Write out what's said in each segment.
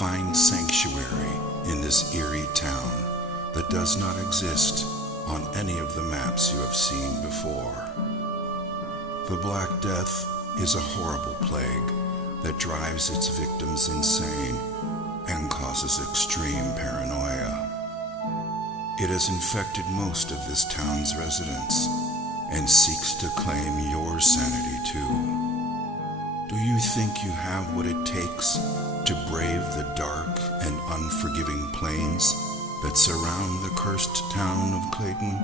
find sanctuary in this eerie town that does not exist on any of the maps you have seen before. The Black Death is a horrible plague that drives its victims insane and causes extreme paranoia. It has infected most of this town's residents and seeks to claim your sanity too. Do you think you have what it takes to brave the dark and unforgiving plains that surround the cursed town of Clayton?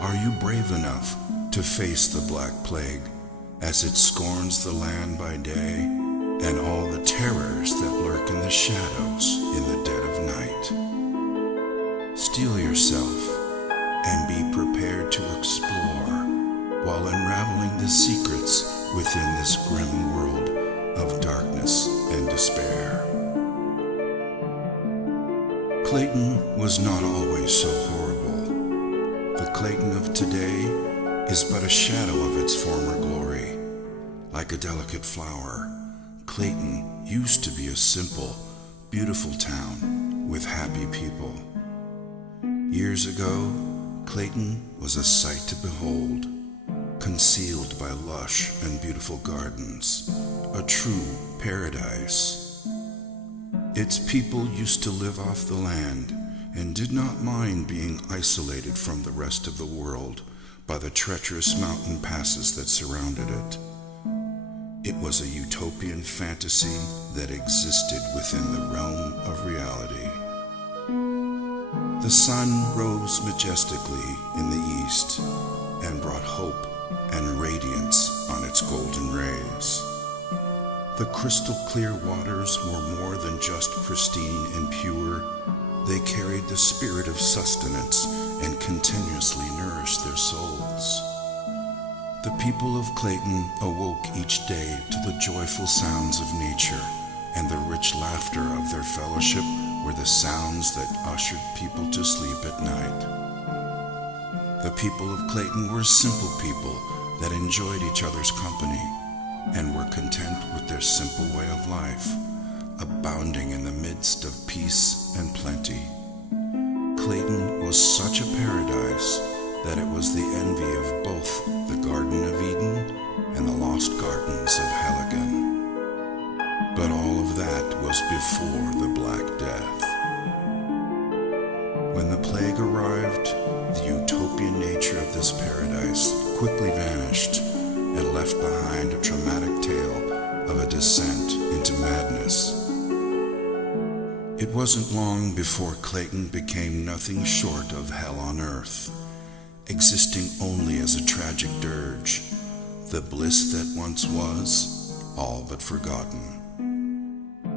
Are you brave enough to face the Black Plague as it scorns the land by day and all the terrors that lurk in the shadows in the dead of night? Steel yourself and be prepared to explore while unraveling the secrets within this grim world of darkness and despair. Clayton was not always so horrible. The Clayton of today is but a shadow of its former glory. Like a delicate flower, Clayton used to be a simple, beautiful town with happy people. Years ago, Clayton was a sight to behold, concealed by lush and beautiful gardens, a true paradise. Its people used to live off the land and did not mind being isolated from the rest of the world by the treacherous mountain passes that surrounded it. It was a utopian fantasy that existed within the realm of reality. The sun rose majestically in the east and brought hope and radiance on its golden rays. The crystal clear waters were more than just pristine and pure. They carried the spirit of sustenance and continuously nourished their souls. The people of Clayton awoke each day to the joyful sounds of nature, and the rich laughter of their fellowship were the sounds that ushered people to sleep at night. The people of Clayton were simple people that enjoyed each other's company and were content with their simple way of life, abounding in the midst of peace and plenty. Clayton was such a paradise that it was the envy of both the Garden of Eden and the lost gardens of Helligan. But all of that was before the Black Death. When the plague arrived, the utopian nature of this paradise quickly vanished and left behind a traumatic tale of a descent into madness. It wasn't long before Clayton became nothing short of hell on earth, existing only as a tragic dirge, the bliss that once was, all but forgotten.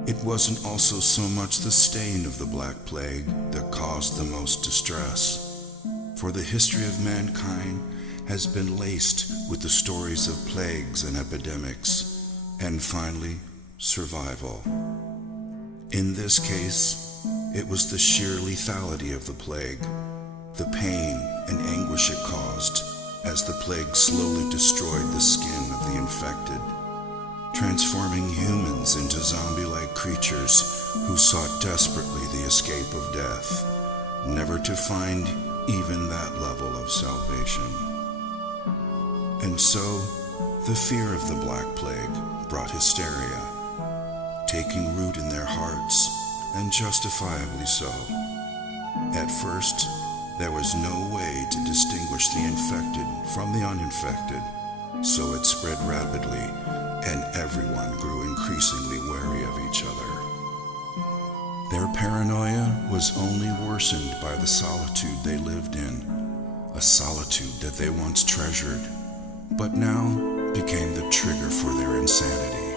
It wasn't also so much the stain of the Black Plague that caused the most distress, for the history of mankind has been laced with the stories of plagues and epidemics, and finally, survival. In this case, it was the sheer lethality of the plague, the pain and anguish it caused as the plague slowly destroyed the skin of the infected, transforming humans into zombie-like creatures who sought desperately the escape of death, never to find even that level of salvation. And so, the fear of the Black Plague brought hysteria, taking root in their hearts, and justifiably so. At first, there was no way to distinguish the infected from the uninfected, so it spread rapidly, and everyone grew increasingly wary of each other. Their paranoia was only worsened by the solitude they lived in, a solitude that they once treasured, but now became the trigger for their insanity.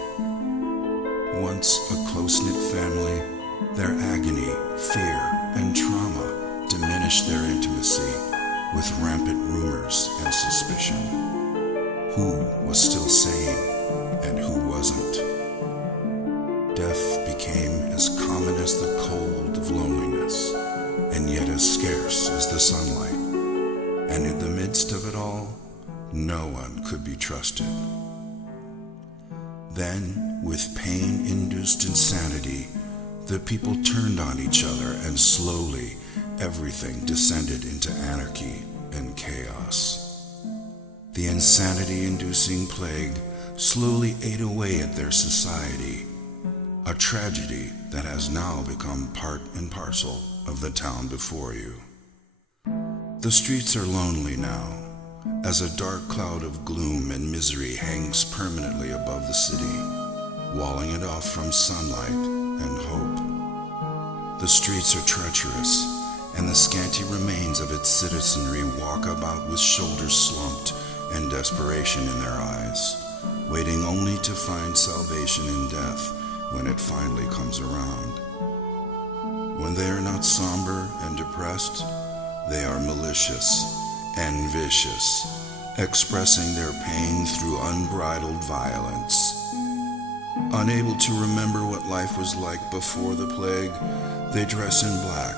Once a close-knit family, their agony, fear, and trauma diminished their intimacy with rampant rumors and suspicion. Who was still sane and who wasn't? Death became as common as the cold of loneliness, and yet as scarce as the sunlight. And in the midst of it all, no one could be trusted. Then, with pain-induced insanity, the people turned on each other, and slowly everything descended into anarchy and chaos. The insanity-inducing plague slowly ate away at their society, a tragedy that has now become part and parcel of the town before you. The streets are lonely now, as a dark cloud of gloom and misery hangs permanently above the city, walling it off from sunlight and hope. The streets are treacherous, and the scanty remains of its citizenry walk about with shoulders slumped and desperation in their eyes, waiting only to find salvation in death when it finally comes around. When they are not somber and depressed, they are malicious and vicious, expressing their pain through unbridled violence. Unable to remember what life was like before the plague, they dress in black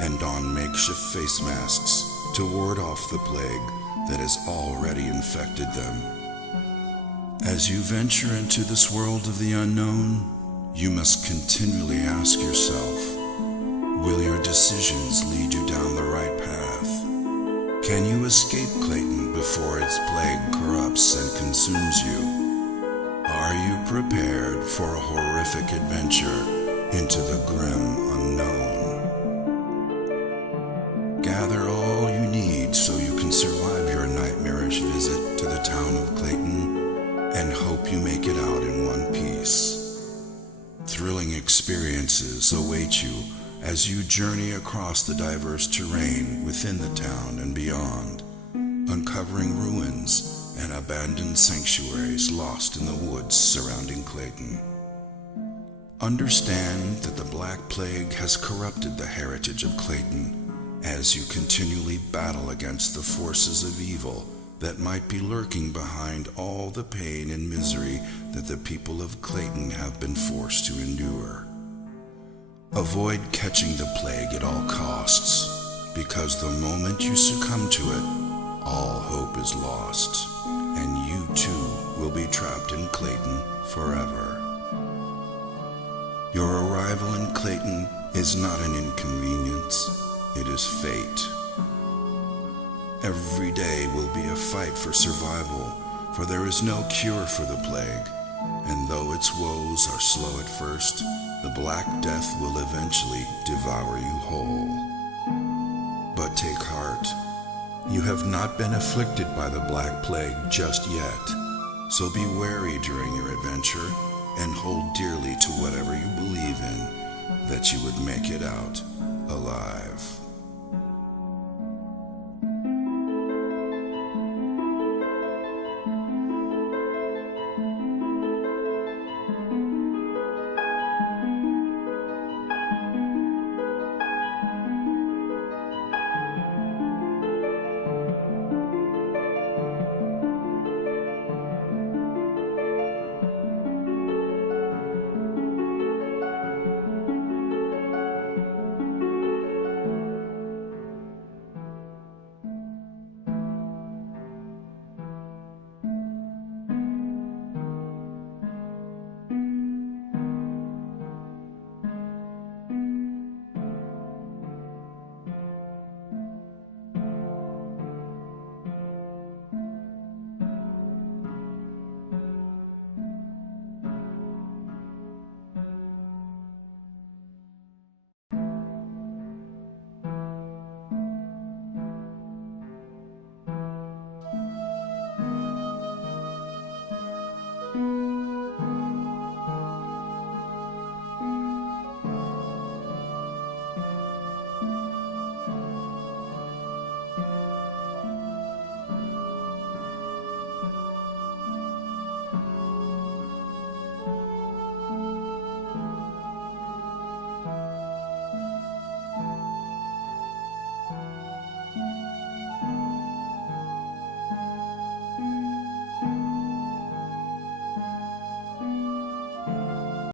and don makeshift face masks to ward off the plague that has already infected them. As you venture into this world of the unknown, you must continually ask yourself, will your decisions lead you down the right path? Can you escape Clayton before its plague corrupts and consumes you? Are you prepared for a horrific adventure into the grim unknown? Gather all you need so you can survive your nightmarish visit to the town of Clayton, and hope you make it out in one piece. Thrilling experiences await you as you journey across the diverse terrain within the town and beyond, uncovering ruins and abandoned sanctuaries lost in the woods surrounding Clayton. Understand that the Black Plague has corrupted the heritage of Clayton as you continually battle against the forces of evil that might be lurking behind all the pain and misery that the people of Clayton have been forced to endure. Avoid catching the plague at all costs, because the moment you succumb to it, all hope is lost, and you too will be trapped in Clayton forever. Your arrival in Clayton is not an inconvenience, it is fate. Every day will be a fight for survival, for there is no cure for the plague, and though its woes are slow at first, the Black Death will eventually devour you whole. But take heart, you have not been afflicted by the Black Plague just yet, so be wary during your adventure and hold dearly to whatever you believe in, that you would make it out alive.